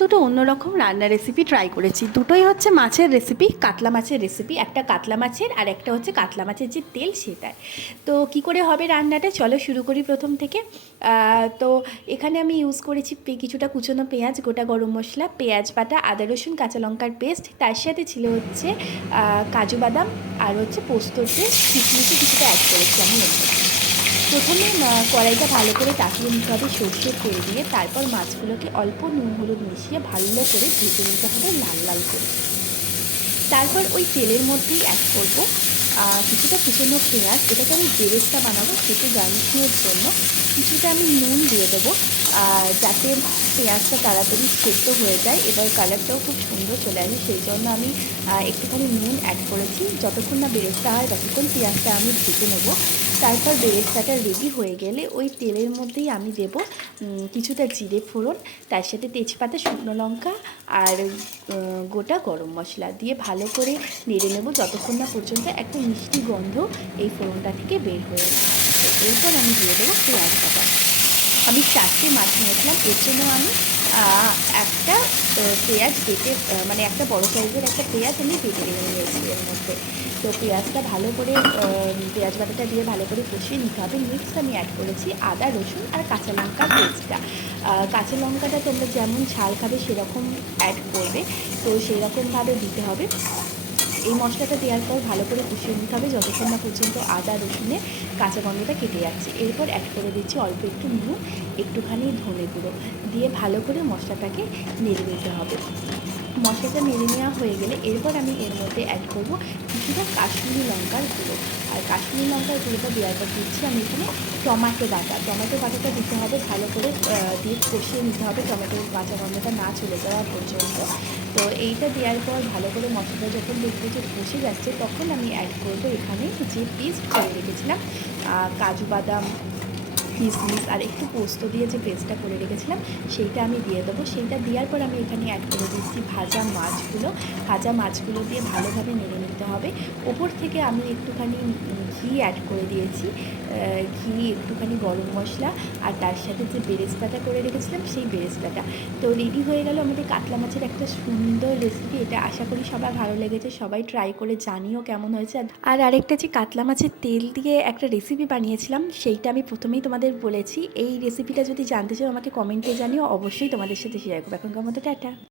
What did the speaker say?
দুটো অন্যরকম রান্নার রেসিপি ট্রাই করেছি। দুটোই হচ্ছে মাছের রেসিপি, কাতলা মাছের রেসিপি। একটা কাতলা মাছের আর একটা হচ্ছে কাতলা মাছের যে তেল সেটার। তো কি করে হবে রান্নাটা, চলো শুরু করি প্রথম থেকে। তো এখানে আমি ইউজ করেছি কিছুটা কুচনো পেঁয়াজ, গোটা গরম মশলা, পেঁয়াজ বাটা, আদা রসুন, কাঁচা লঙ্কার পেস্ট। তার সাথে ছিল হচ্ছে কাজু বাদাম আর হচ্ছে পোস্তর পেস্ট, কিশমিশে কিছুটা অ্যাড করেছি আমি এর মধ্যে। প্রথমে কড়াইটা ভালো করে তাকিয়ে নিতে হবে সর্ষের তেল দিয়ে, তারপর মাছগুলোকে অল্প নুন হলুদ মিশিয়ে ভালো করে ভেজে নিতে হবে লাল লাল করে। তারপর ওই তেলের মধ্যেই অ্যাড করবো কিছুটা কুচনো পেঁয়াজ। এটাকে আমি বেরেস্তা বানাবো, সেটা গার্নিশিংয়ের জন্য কিছুটা আমি নুন দিয়ে দেবো যাতে পেঁয়াজটা তাড়াতাড়ি সেদ্ধ হয়ে যায়, এবার কালারটাও খুব সুন্দর চলে আসে। সেই জন্য আমি একটুখানি নুন অ্যাড করেছি। যতক্ষণ না বেরেস্তা হয় ততক্ষণ পেঁয়াজটা আমি ভেজে নেবো। তারপর বেরেস্তাটা রেডি হয়ে গেলে ওই তেলের মধ্যেই আমি দেবো কিছুটা জিরে ফোড়ন, তার সাথে তেজপাতা, শুকনো লঙ্কা আর গোটা গরম মশলা দিয়ে ভালো করে নেড়ে নেব যতক্ষণ না পর্যন্ত একটা মিষ্টি গন্ধ এই ফোড়নটা থেকে বের হয়ে আসে। এরপর আমি দিয়ে দেবো পেঁয়াজ বাটা। আমি 4টে মাছ নিয়েছিলাম, এর জন্য আমি একটা পেঁয়াজ বেটে মানে একটা বড় সাইজের একটা পেঁয়াজ আমি বেটে নিয়েছি এর মধ্যে। তো পেঁয়াজটা ভালো করে পেঁয়াজ বাটাটা দিয়ে ভালো করে কষিয়ে নিতে হবে। নেক্সট আমি অ্যাড করেছি আদা রসুন আর কাঁচা লঙ্কার পেস্টটা। কাঁচা লঙ্কাটা তোমরা যেমন ঝাল খাবে সেরকম অ্যাড করবে, তো সেই রকমভাবে দিতে হবে। এই মশলাটা দেওয়ার পর ভালো করে কষিয়ে নিতে হবে যতক্ষণ না পর্যন্ত আদা রসুনের কাঁচা গন্ধটা কেটে যাচ্ছে। এরপর অ্যাড করে দিচ্ছি অল্প একটু নুন, একটুখানি ধনে গুঁড়ো দিয়ে ভালো করে মশলাটাকে নেড়ে নিতে হবে। মশলাটা নেড়ে নেওয়া হয়ে গেলে এরপর আমি এর মধ্যে অ্যাড করব কিছুটা কাশ্মীরি লঙ্কার গুঁড়ো। আর কাশ্মীরি লঙ্কার গুঁড়োটা দেওয়ার পর দিচ্ছি আমি এখানে টমেটো বাটাটা দিতে হবে, ভালো করে দিয়ে কষিয়ে নিতে হবে টমেটোর কাঁচা গন্ধটা না চলে যাওয়া পর্যন্ত। তো এইটা দেওয়ার পর ভালো করে মশলাটা যখন দেখবো যে কষে যাচ্ছে তখন আমি অ্যাড করবো এখানে যে পেস্ট করে রেখেছিলাম কাজু বাদাম, কিশমিশ আর একটু পোস্ত দিয়ে যে পেস্টটা করে রেখেছিলাম সেইটা আমি দিয়ে দেবো। সেইটা দেওয়ার পর আমি এখানে অ্যাড করে দিচ্ছি ভাজা মাছগুলো দিয়ে ভালোভাবে নেড়ে নিতে হবে। ওপর থেকে আমি একটুখানি ঘি অ্যাড করে দিয়েছি, ঘি, একটুখানি গরম মশলা আর তার সাথে যে বেরেস্তাটা করে রেখেছিলাম সেই বেরেস্তাটা। তো রেডি হয়ে গেল আমাদের কাতলা মাছের একটা সুন্দর রেসিপি। এটা আশা করি সবার ভালো লেগেছে, সবাই ট্রাই করে জানিও কেমন হয়েছে। আর আরেকটা যে কাতলা মাছের তেল দিয়ে একটা রেসিপি বানিয়েছিলাম সেইটা আমি প্রথমেই তোমাদের বলেছি। এই রেসিপিটা যদি জানতে চাও আমাকে কমেন্টে জানিও, অবশ্যই তোমাদের সাথে শেয়ার করবো। এখনকার মতো টাটা।